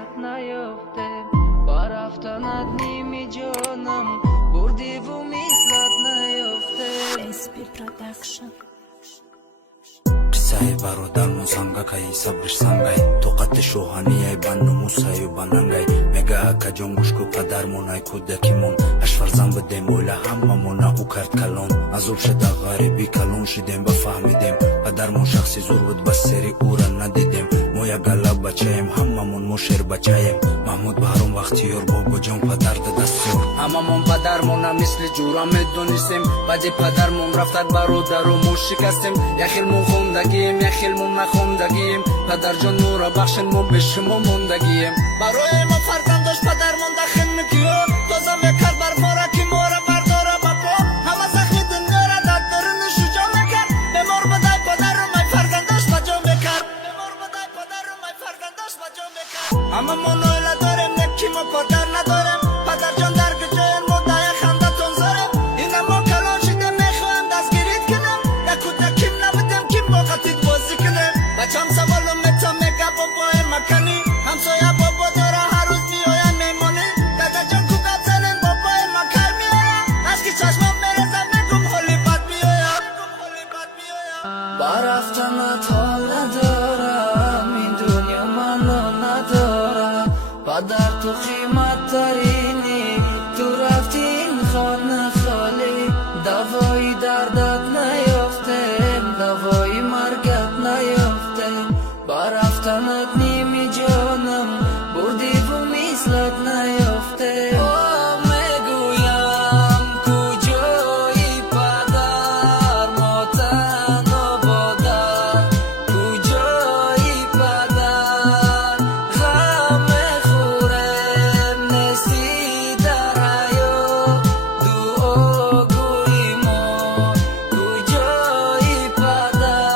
میزد نیافته برفتن نیمی جانم بردی و مثلت نیافته SP Production. قصه برادرمون سنگکای صبرش سنگای طاقت شوهانی با نموسای و بننگای میگه اکا جان گوش کو پدرمون ای کودکیمون اش فرزند بدیم اولا هممون او کرد کلون از شده غریبی کلون شدیم و فهمیدیم پدرمون شخصی زور بود بس سری او را ندیدیم ما یک گلاب بچهیم هممون مشیر بچهیم محمود بهرون وقتی یار بابا جان پدر دستور هممون پدرمون مثل جورا میدونستیم بعد پدرمون رفتن برادر و مو شکستیم یخیلمون خوندگیم یخیلمون نخوندگیم پدر جان نورا بخشن ما به شما موندگیم برای ما فرزند داشت پدرمون دخل میگیو تازه میکرد بر ما را که ما را برداره بپا همه زخمی دنیا را دکترین شجا میکرد بمار بدای پدر رو مای فرزند داشت بجا میکرد بمار بدای پدر رو مای فرزند داشت بجا میکرد همه ما نویله داریم نکی ما پدر نداریم پدر جان در گجایم ما دای خنده تون زاریم اینه ما کلان شده میخوایم دستگیرید کنیم یک کودکیم نبودیم که ما خطید بازی کنیم بچم سوالو میتا میگه بابای مکنی همسایه بابا داره هر روز میایم میمونی دادا جان کوکات زنین بابای مکر میایم از که چشمم میرزم میگم حالی بد میایم برفتنت حال ندارم این دنیا منو ندارم پدر تو قیمت ترینی تو رفتی این خانه خالی دوایی دردت نیافتم دوایی مرگت نیافتم برفتنت نیمی جانم بردی و مثلت نیافته میگویم کجایی پدر ما تنها بادر کجایی پدر غم میخورم نستی در حیات دعاگوی ما کجایی پدر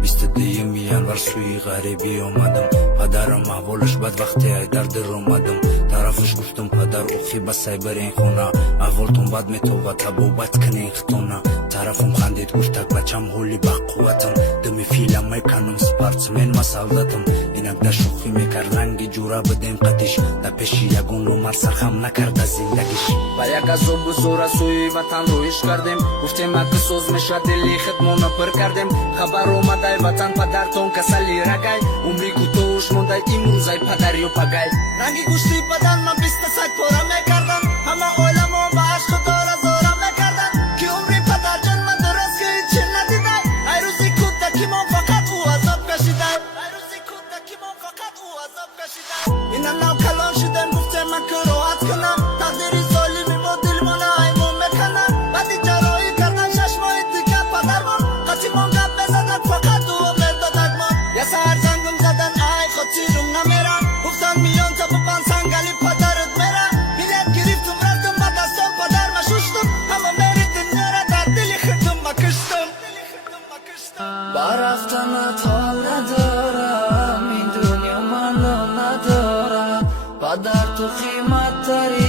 22 январ سوی غریبی اومدم پدرم احوالش بد وقتی ای در در اومدم طرفش گفتم پدر اوخی بس ای برین خونه احوالتون بد میتوه تبوبت کنین ختونه طرفم خندید گفت تک بچم حولی با قوتم دمی فیلم میکنم سپارتسمن مساولتم اینک در شوخی میکرد رنگی جورا بدیم قدیش در پیشی یگون نمر سرخم نکرد از زندگیش و یک از او بزرگ سوی وطن رویش کردیم گفتیم اگه سوز میشه دلی خدمونو پر کردیم خبر اومده وطن پدرتون کسلی رگای عمری کوتوش مونده امروزای پدری و پگای رنگی گوشتی بدن من 20 سگ پره میکردم همه علما با عشق داره زوره میکردن که عمری پدر جان من درست که هیچی ندیده ای روزی کودکی من فقط او عذاب کشیده ای روزی کودکی من فقط او عذاب کشیده اینا نو کلان شدم گفته من که راحت کنم تقدیری ظالمی با دل من ایمون میکنم بعدی جرایی کردن 6 ماه دیگه پدرمون قطی من گپ بزدن فقط او میدادک من یه سهر زنگم زدن ای خود چیرم نمیرم گفتن میان تا بپن سنگلی پدرت میرم بیلت گرفتم رفتم با دستم پدر مشوشتم همه میری دنیا را در دلی خردم مکشتم برفتنت حال ندارم این دنیا منو ندارم پدر تو قیمت ترین